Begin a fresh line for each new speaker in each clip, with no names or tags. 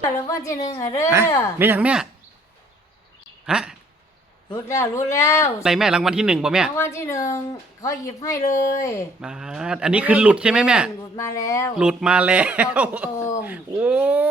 รางวัลที่หนึ่งอะเด้อ
ฮะไม่ยังแม่ฮะ
รู้แล้ว
ในแม่รางวัลที่หนึ่งป่ะแม่
รางวัลที่หนึ่งเขาหยิบให้เลย
มาอันนี้คือหลุดใช่ไหมแม่
หลุดมาแล้ว
หลุดมาแล้
เข้าว ตรง
โอ้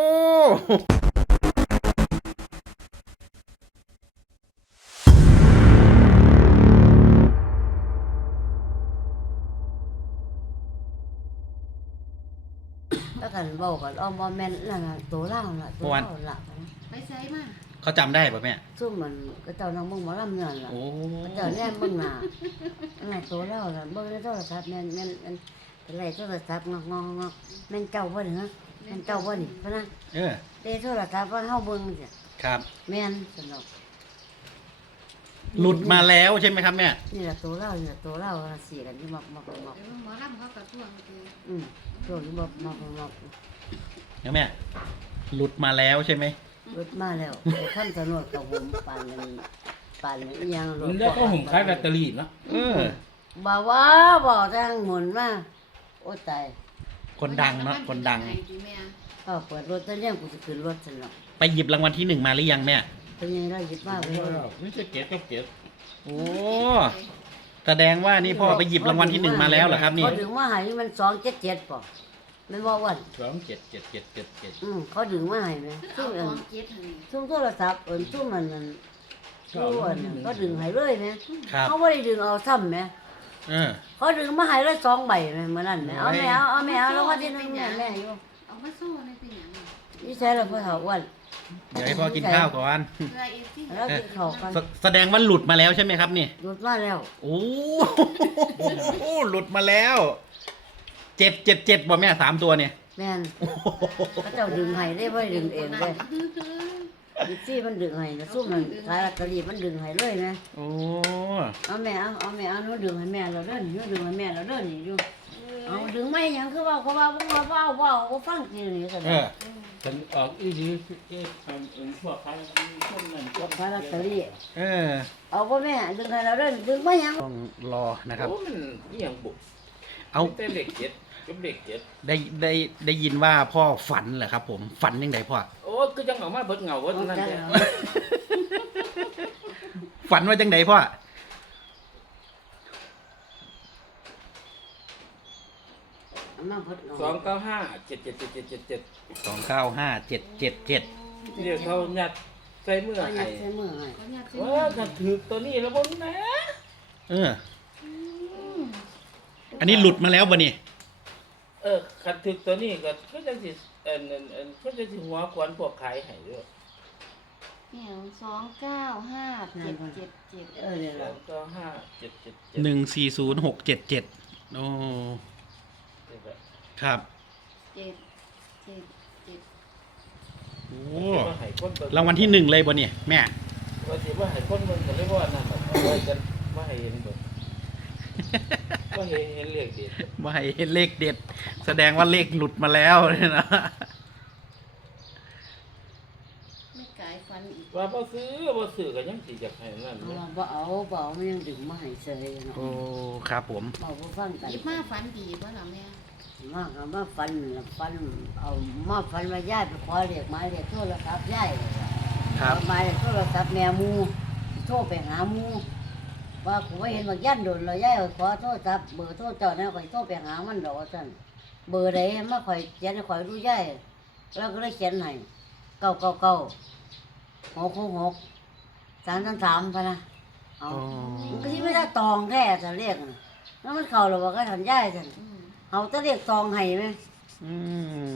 แล้วกันบอกกันเอาบอแมนนั่นน่ะตัวเล่าน่ะตัวเล่าหลักนะ
ไปใช้มา
เขาจำได้ป่ะแม่
ซุ่มมันก็เจ้าน้องมึงหมอลำเงินล่ะ
โอ้
ก็เจ้าแน่มึงน่ะอันไหนตัวเล่าน่ะเบิ่งในโทรศัพท์แม่นเป็นไรโทรศัพท์งอกแม่นเจ้าบ่นี่ฮะแม่นเจ้าบ่นี่เพราะนะ
เออ
เตะโทรศัพท์ว่าเฮาเบิ่งจ้ะ
ครับ
แม่นสนุก
หลุดมาแล้วใช่ไหมครับแม่
นี่แหละตัวเล่านี่แหละตัวเล่าเสียกันที่มอก
เดี๋ยวหมอลำเขากระท่วงคือ
ตัวนี้มอก
แล้วแม่ หลุดมาแล้วใช่ไหม
รถมาแล้วไอ้ขั้นสนุกกับผมปานอีหยังรถ
แล้วก็หุ่มขายแบตเตอรี่เนาะ
เออ
บ่ว่าบ่ทางหมุนมาโอ้ตาย
คนดังเนาะคนดัง
ก็เปิดรถตะเลี่ยงกูจะขึ้นรถสนุก
ไปหยิบรางวัลที่หนึ่งมาหรือยังแม่
เป็นยังไงเราหยิบมาไว้เลย
ไม่ใช่เก็บก็เก็บ
โอ้แสดงว่านี่พ่อไปหยิบรางวัลที่หนึ่งมาแล้วเหรอครับนี่
เขาดึงมาให้มัน277ป่ะแม่นบ่วัน
2777777
เขาดึงมาให้แม่
เอา
ซุ่ม
ของเจ็ดให้
ซุ่มโทรศัพท์ซุ่มมันซุ่มก็ดึงให้เลยแม่
ครับ
เขาบ่ได้ดึงเอาซ้ำแม่
เออ
เขาดึงมาให้เลย2ใบแม่มื้อนั้นแม่เอาแม่เอารางวัลที่หนึ่งแม่อยู่
เอามาโซ่ในเป็นหยัง
นี่ใช่แล้วพ่อเฒ่าอ้วน
เดี๋ยวให้พ่อกินข้าวก่อน
เพื่อเอฟซี
แล้วกินข้าวกัน
แสดงว่าหลุดมาแล้วใช่ไหมครับนี่
หลุดมาแล้ว
โอ้โหหลุดมาแล้ว777บ่แม่3ตัวเนี่ย
แม่นเขาเจ้าดึงให้ได้บ่ได้ดึงเองเด้ดิซี่มันดึงให้นะซุ่มมันขายลอตเตอรี่มันดึงให้เลยนะ
โอ้
เอาแม่เอาหนูดึงให้แม่เราเด้อหนูดึงให้แม่เราเด้อนี่อยู่เอาดึงไม่หยังคือว่าเขาว่าบ่ฟังจริงนี่ซั่น
เออ
ฉันออกอีดีพวกขายคนนั้น
กับขายลอตเตอรี่
เออ
เอาบ่แม่ดึงให้เราเด้อดึงไม่หยัง
ต้องรอนะครับ
โอ้มันอีหยังบุก
เอา
แต่เด็กเจ็ดกับเด็กเจ็ด
ได้ยินว่าพ่อฝันเหรอครับ ผมฝันยังไงพ่อ
โอ้ก็จังเอามาเบิดเงาว่านั่นแหละ
ฝันว่าจังไดพ่อ
เอามาพด
295777777
295777
เดี๋ยวเขายัดใส่มือ
เอา
ให้
ใส่มือให้
เขาอยาก
ว่าถ้าถือตัวนี้แล้วบ่แม่
เออ อันนี้หลุดมาแล้วบ่นี่
คันถือตัวนี้ก็จังสิก็จังสิหัวควนพวกขายให้ด้วย
เนี่ย295777
เดี๋ยวล่ะ
2957777
140677โอ้ครับ
777
โอ้รางวัลที่หนึ่งเลยบ่เนี่ยแม่
ว่าสิว่าให้คนเบิ่งก็เลยว่านั่นน่ะว่าจะมาให้เห็นเบิ่งว่าเห็นเลขเด็ด
ว่าให้เลขเด็ด แสดงว่าเลขหลุดมาแล้วเนี่ยนะ
ไม่กายฟันอีก
ว่าบ่ซื้อก็ยังสิอยากให้นั่น
เอา
นะ
บ่มันยังดึงมาให้เฉยเนาะ
โอ้ครับผม
บ่ฟังกัน
หยิบมาฟันดีบ่ล่ะแม่
มาฟันเอามาฟันมาย้ายไปขอเรียกไม้เรียกโทรศัพท์ย้าย
ครับ
เอาไม้เรียกโทรศัพท์แม่หมูโทรไปหาหมูว่ากูว่าเห็นว่ายันโดนเราย้ายขอโทรศัพท์เบอร์โทรเจ้าเนี่ยข่อยโทรไปหามันดอกว่าซั่นเบอร์ใดมาข่อยเขียนให้ข่อยรู้ย้ายแล้วก็เลยเขียนให้999 666 333พะนะเอา
อ๋อ
มันก็สิไม่ได้ตองแท้จะเรียกน่ะแล้วมันเข้าแล้วว่าก็ทันย้ายซั่น เอาแตะเรียกซองให้ไหม
อืม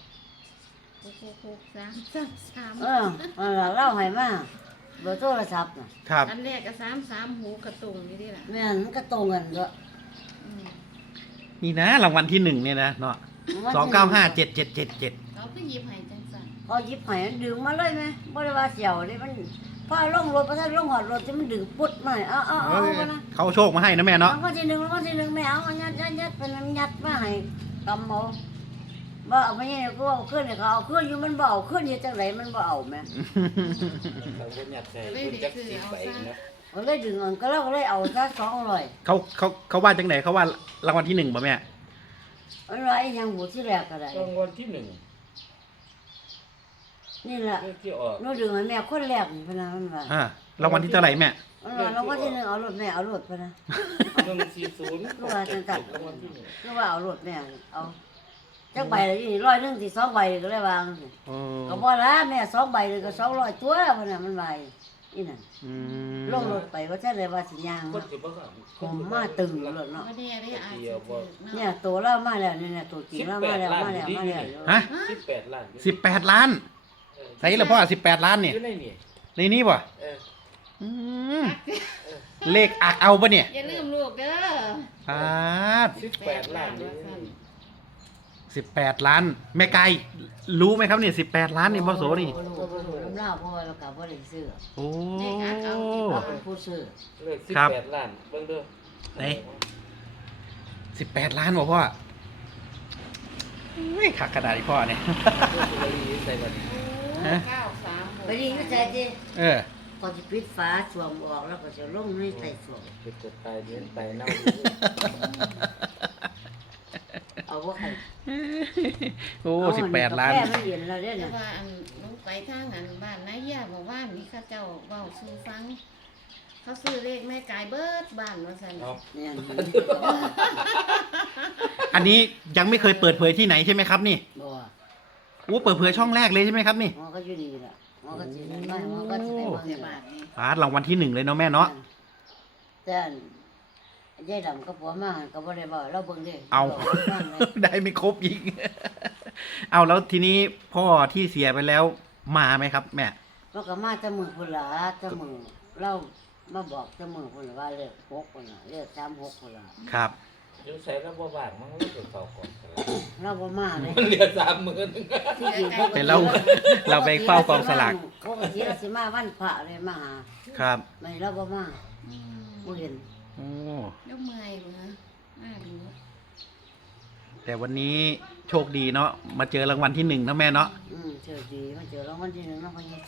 666
เออมันเล่าให้มาเบอร์โทรศัพท์น่ะ
ครับ
333อันแรกก็33หูกระตุงนี่ดิล่ะ
แม่นมันก็ตรงกันด้วย
นี่นะรางวัลที่หนึ่งเนี่ยนะเนาะ29577777
เราก็หยิบให้จังซั่น
เขาหยิบให้มันดึงมาเลยไหมบ่ได้ว่าเสี่ยวนี่มันพอลงรถพอท่านลงหอดรถที่มันดึงปุ๊ดมาให้เอามานะ
เขาโชคมาให้นะแม่เนาะ
รางวัลที่หนึ่งไม่เอายัดเป็นยัดมาให้กำเอาบ่เอาไปนี่ก็เอาขึ้นให้เขาเอาขึ้นอยู่มันบ่เอาขึ้นอยู่จังไดมันบ่เอาแม่
เขาบ่อยากใส่คุณจักสิไปนะ
ก็เลยดึงอันก็เราก็เลยเอาซะ200
เขาว่าจังไหนเขาว่ารางวัลที่หนึ่งป่ะแม่
อันว่าอีหยังหูที่แรกก็ได้
รางวัลที่หนึ่ง
นี่แหละ
เลขที่ออก
หนูดึงให้แม่คนแรกนี่พะนะมันว่า
รางวัลที่เท่าไหร่แม่
มันว่าเราก็ที่หนึงเอารถแม่เอารถพะนะ
140
ก็ว่าจังซั่น
รางวัลที่หนึ่ง
ก็ว่าเอารถแม่เอาจักใบละนี่ร้อยหนึงสิ2ใบก็เลยวางสิ
อืม
ก็บ่ละแม่2ใบเลยก็200ตัวพะนะมันว่าอีนั่น
อืม
ลงรถไปว่าซั่นเลยว่าสิย่าง
คน
เนาะ
สิบ่ครับ
ผมมาตึงรถเนาะ
บ่ได้ได้อาจสิถูก
เนี่ย
เนาะ
ตัวเรามาแล้วเนี่ยตัวจริงเรามาแล้วมาแล้วมาแล้ว
ฮะ
18 ล้าน
18 ล้านใส่ละพ่อ18 ล้านเนี่ย
อยู่ในนี่
ในนี้ป่ะ
เออ
อืมเลขอักเอาปะเนี่ย
อย่าลืมลูกเด้อ
ปาด
18 ล้านนี่
18 ล้าน แม่ไก่รู้ไหมครับเนี่ย18 ล้านนี่พ่อโสนี่
น้ำเล่าเพราะว่าเรากลับว่าได้ซื้อ
โอ้
เราเป็นผู้ซื้อ
เลข
ครับ
18 ล้านเบิ่งเด้อ
ไหน 18 ล้านบ่พ่อไม่ขักกระดาษอีพ่อเนี่ย
ใส่บัดนี้
ฮะ
ไปดีก็ใจดี
เออ
ก่อนจะปิดฝาสวมออกแล้วก็จะลงในใส่สวม
ไปกดตายเดือนไปเน่า
เอาว่าใคร
โอ้18 ล้าน
แค่ไม่เย็นเราได้
แต่
น่ะ
ว่าอันลงไปทางอันบ้านนายย่าบอกว่านี่ข้าเจ้าเว้าสู่ฟัง เขาซื้อเลขแม่กายเบิดบ้านว่าซั่น
เอา
เนี่ย
อันนี้ยังไม่เคยเปิดเผยที่ไหนใช่ไหมครับนี่
บ่
โอ้เปิดเผยช่องแรกเลยใช่ไหมครับนี่
หมอก็อยู่ดีแหละหมอก็สิได้มาหมอก็สิได้มา
ใน
เนี่ย
บ้านนี่
ปาดรางวัลที่ 1เลยเนาะแม่เนาะ
แต่ยายดำก็ผัวมาก็บ่ได้บ่เราเบิ่งเด้
เอา ได้ไม่ครบอีก เอาแล้วทีนี้พ่อที่เสียไปแล้วมาไหมครับ แม่
แล้วก็มาแต่มือพุ่นล่ะแต่มือเรามาบอกแต่มือพุ่นล่ะว่าเลข6พุ่นล่ะเลข36พุ่นล่ะ
ครับ
อยู่ใส่แล้วบ่ว่างมันก็เข้าก่อน
เราบ่มาเลย
มันเหลือ30,000
ที่จริงเขาก็
เป็นเรา เราไปเฝ้ากองสลาก
เขาก็สิเราสิมาวันพระเลยมาหา
ครับ
ไม่เราบ่มา
อืม
บ่เห็น
โอ้
ยกเมื่อยเหรอมาดู
แต่วันนี้โชคดีเนาะมาเจอรางวัลที่ 1นะแม่เนาะ
เจอดีมาเจอรางวัลที่หนึ่งเนาะพะยะโส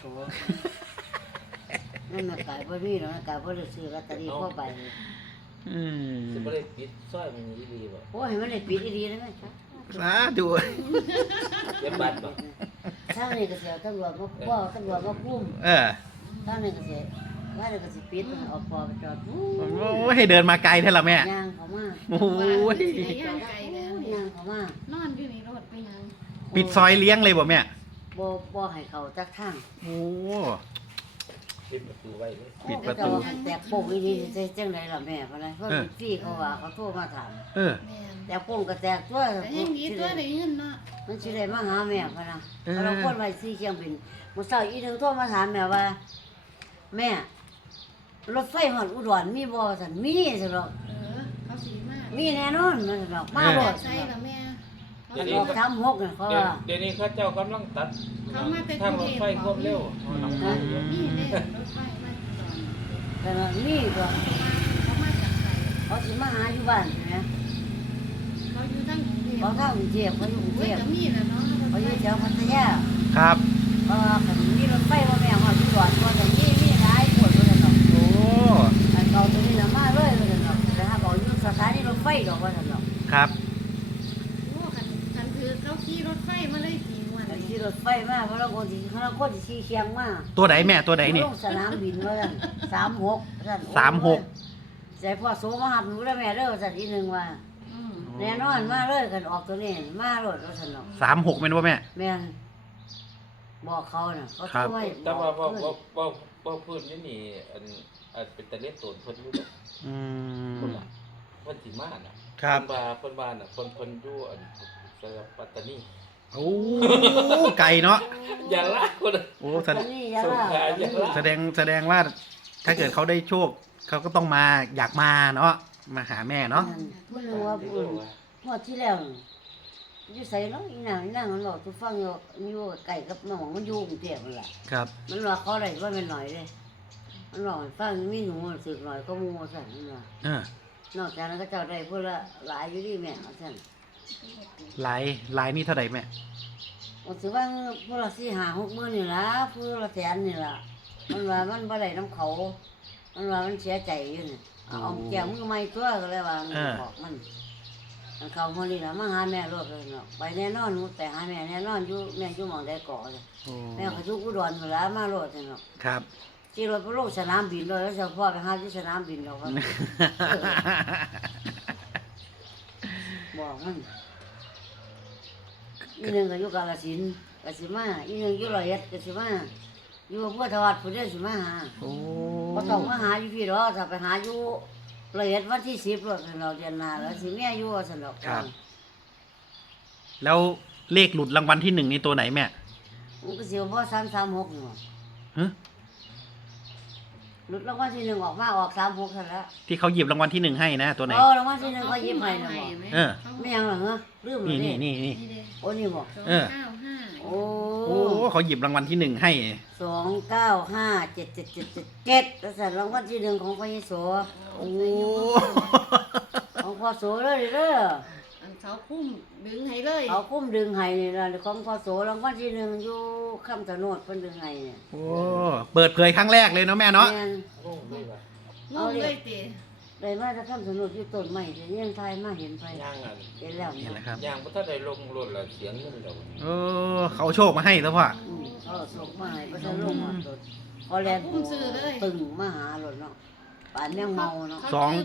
นั่นแม่กายบ่มีเนาะกายบ่ได้ซื้อลอตเตอรี่พ่อใบ
อืม
สิบ่ได้ปิดซอยมันดีบ่
โอ้ยมันได้ปิดดีๆได้ไหมจ๊ะ
สาธุ
เก็บบัตรบ่
ทางนี้ก็สิเอาตำรวจมาบ่ตำรวจมาคุม
เออ
ทางนี้ก็สิว่าเดี๋ยวก็สิปิดมันเอาปอไปจอดอู้
โอ้ให้เดินมาไกลแท้ละแม่
ย่างเขามา
โอ้ย
ไอ้ย่างไก่แล้วนี่
ย่างเขามาน
อนอยู่ในรถไปยัง
ปิดซอยเลี้ยงเลยบ่แม่
บ่ให้เขาจักทาง
โอ้
ปิดประตูไว้เลย
ปิดประตู
เขาจแตกโป่งอีนี่สิจังไดล่ะแม่เพราะอะไรเพราะพี่เขาว่าเขาโทรมาถาม
เออ
แม่น
แตกโป่งก็แตกตัว
แต่ยังดีตัวได้เงินเนาะ
มันสิได้มาหาแม่พะนะ
เออ
เราคนไว้4เชียงบินมื้อเช้าอีหนึงโทรมาถามแม่ว่า แม่รถไฟฮอดอุดรมีบ่ซั่นมีซั่นดอก
เขาสีมาก
มีแน่นอนซั่นดอกมา
แบ
โล
บ
ด
ใส่ละแม่
อันออก36น่ะเขาว่า
เดี๋ยวนี้เขาเจ้ากำลังตัด
เขามาแต่
ทางรถไฟความเร็วน้ำมันเยอะ
นี่เลยรถไฟมาจอด
แต่ว่ามีตัว
เขามาจากไส
เขาสิมาหาอยู่บ้านใช่ไหม
เขาอยู่ทั้งกรุงเทพ
เขาทางกรุงเทพเขาอยู่กรุง
เว้
เท
ย
พ
ก็มีแหละเนาะรถ
เขาอ
ไฟ
ยู่แถวพัทยา
ครับ
เพราะว่าคันมีรถไฟว่าแม่ฮอดอุดรว่าแต่มีหลายปวดว่าซั่นดอก
โอ้
อันเก่าตัวนี้น่ะมาเลยว่าซั่นดอกแต่ถ้าเขาอยู่สถานีรถไฟดอกว่าซั่นดอก
ครับ
โอ้คันคือเขาขี่รถไฟมาเลยกี่วัน
อัน
นี่
ที่รถไฟมาเพราะเราคนที่เราคนที่ขี่เชียงมา
ตัวไหนแม่ตัวไหนนี่
ลงสนามบินว่าซั่น36ซั่น
36
ใจพ่อโสมาหับหนูแล้วแม่เด้อว่าซั่นอีหนึงว่า
อืม
แน่นอนมาเลยกันออกตัวนี้มารถว่าซั่นดอก
36เป็นว่าแม่
แม่นบอกเขาน่ะเขา
ครับ
ช่วย
แต่ว่า
บอกเพิ่น
พูดนี่อันเป็นตะเล็ดตูนเพิ่นอยู่ดอก
อืม
คนละเพิ่นสิมาน่ะ
ครับ
เพิ่นว่าน่ะเพิ่นอยู่อันปัตตานี
โอ้ไก่เนาะ
อย่าละคนละ
โอ้
ตอนนี้ยา
สง
ลา
ขลาอย่าละ
แสดงว่า ถ้าเกิดเขาได้โชค เขาก็ต้องมาอยากมาเนาะมาหาแม่เนาะ
พูดเลยว่าพูดงวดที่แล้วอยู่ใส่เนาะอีนางมันบอกทุกฟังอยู่ไก่กับน้องมันอยู่กรุงเทพนั่นแหละ
ครับ
มันว่าเขาได้ว่ามันหน่อยเลยมันบอกให้ฟังมีหนูสึกหน่อยก็มูสั่นมันว่า
เออน
อกจากนั้นก็เจ้าได้พูดละหลายอยู่ดีแม่สั่น
ลายนี่เท่าไหร่แม่
มันถือว่าพูดละ4-5-6 มื้อนี่ล่ะพูดละแสนนี่ล่ะมันว่ามันบ่ได้น้ำเขา มันว่ามันเสียใจอยู่นี่เอาแก้วมือใหม่ตัวก็เลยว่ามันบอกมันอันเขาคนนี้ล่ะมาหาแม่รถเลยเนาะไปแน่นอนหนูแต่หาแม่แน่นอนอยู่แม่อยู่หม่องใดก่อเลย
โอ้
แม่ก็อยู่อุดรพุ่นล่ะมารถเนาะ
ครับ
ขี่รถไปลงสนามบินเลยแล้วจะพ่อไปหาที่สนามบินแล้วครับบอกมันอีหนึงก็อยู่กาฬสินธุ์ก็สิมาอีหนึงอยู่ร้อยเอ็ดก็สิมาอยู่อำเภอทวัดพุ่นเด้อสิมาหา
โอ้
บ่ต้องมาหาอยู่พี่ดอกถ้าไปหาอยู่ร้อยเอ็ดวันที่10รถเราเดือนหน้าแล้วสิแม่อยู่ว่าซั่นดอก
ครับ แล้วเลขหลุดรางวัลที่หนึ่งนี่ตัวไหนแม่
มันก็สิบ่336นี่บ่
ฮะ
หลุดรางวัลที่1ออกมาออก36ซั่นแล้ว
ที่เขาหยิบรางวัลที่หนึ่งให้นะตัวไหน
รางวัลที่1เขาหยิบให้น่ะบ่
เออ
ไม่ยังเหรอฮะลืมเล
นี่
ย
นี่นี่นี่
นี่เด้
โอ้นี่บ่
เออ
295
โอ้
โอ้เขาหยิบรางวัลที่หนึ่งให้
295777แล้วสั่นรางวัลที่1ของพระเยซู
โอ้
ของพ่อโสเลยเด้อ
อันเขาคุ้มดึงให้เลย
เอาคุ้มดึงให้นี่ล่ะของพ่อโสรางวัลที่1อยู่คำชะโนดเพิ่นดึงให้เนี่ย
โอ้เปิดเผยครั้งแรกเลยเนาะแม่เนาะ
แม่น
งงเลยว่ะ
งงเลยติ
ได้มาจากคำชะโนดอยู่ต้นไม้แต่ยังทายมาเห็นไป
ย่างอ่ะ
เห็นแล้ว
นี่แหละครับ
ย่างบ่ทันได้ลงรถแล้วเสียงเงินแล้ว
โอ้เขาโชคมาให้แล้วพ่อ
เขาส่งมาให้บ่ทันลงหอดรถพอแลนตึงมาหารถเนาะป่านแมงเมาเนาะ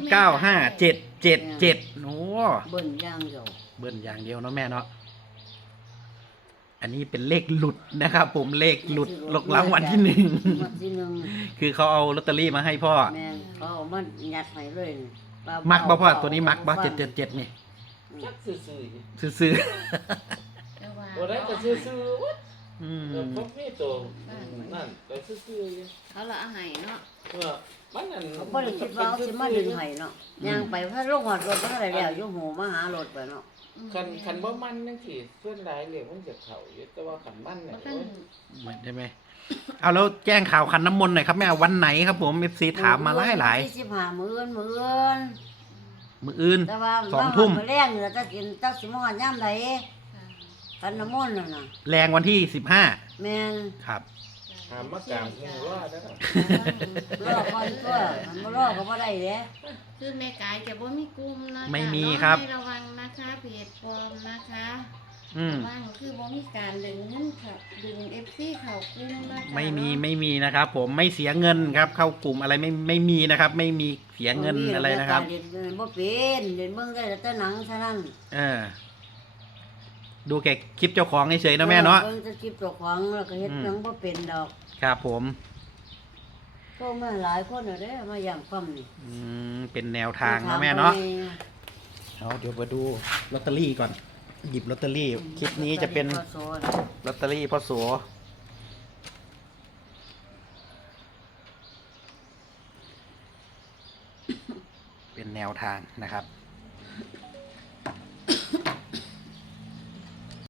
295777โอ้
เบิ่นอย่างเดียว
เบิ้ลอย่างเดียวเนาะแม่เนาะอันนี้เป็นเลขหลุดนะครับ ผมเลขหลุดลกรางวัลที่หนึ่ง
รางวัลที่หนึ่ง
คือเขาเอาลอตเตอรี่มาให้พ่อ
แม่นเขาเอามันยัดให้เลยนี่ว่า
มักบ่พ่อ
เา
ตัวนี้มักบ่
ฟัง
777นี่
จักซื่อๆอยู่
ซื้อ
แต่ว่า
บ่ได้ก็ซื่อๆวัด
ๆอืม
เออพวกนี้ตัวนั่นก็ซื่อๆอยู่
เขาละเอาให้เนาะ
เออมันนั่น
เขาบ่ได้คิดว่าเขาสิมาดึงให้เนาะย่างไปถ้าลงหอดรถบ่ทันได้แล้วอยู่หูมาหารถไปเนาะ
คันบ่มันจังซี่ส่วนหลายเลยมันจะเข้าอยู่แต่ว่าคันมันเนี่ย
บ่ทัน
เหมือนได้ไหมเอาแล้วแจ้งข่าวคันน้ำมนต์หน่อยครับแม่วันไหนครับผม FC ถามมาหลาย
ที่15มื้ออื่น
ๆมื้ออื่น
แต่ว่า
2 ทุ่ม
มื้อแรงนี่ล่ะจะกินจักสิมาฮอดยามใดคันน้ำมนต์นั่นน่ะ
แรงวันที่
แม่น
15ครับ
หามมากลางหูรอดนะครับ
รอก่อนตัวมันบ่รอก็บ่ได้เด้
คือแม่กายจะบ่มีกลุ่มนะคะ
ไม่มีครับ
ให้ระวังนะคะเพจปลอมนะคะ
อืม
ระวังคือบ่มีการดึงเงินค่ะดึง FC เข้ากลุ่มนะคะ
ไม่มีนะครับ ผมไม่เสียเงินครับ เข้ากลุ่มอะไรไม่มีนะครับ ไม่มีเสียเงินอะไรนะครับ
เล่นบ่เป็นเล่นเบิ่งได้แต่หนังเท่านั้น
เออ ดูแค่คลิปเจ้าของเฉยๆนะแม่เนาะ
เบิ่งแต่คลิปเจ้าของแล้วก็เฮ็ดหนังบ่เป็นดอก
ครับผม
โทรมาหลายคนแล้วเด้มาย่างปั๊มนี่
เป็นแนวทางนะแม่เนาะเอาเดี๋ยวมาดูลอตเตอรี่ก่อน หยิบลอตเตอรี่ คลิปนี้จะเป็นลอตเตอรี่พ่อโสเป็นแนวทางนะครับ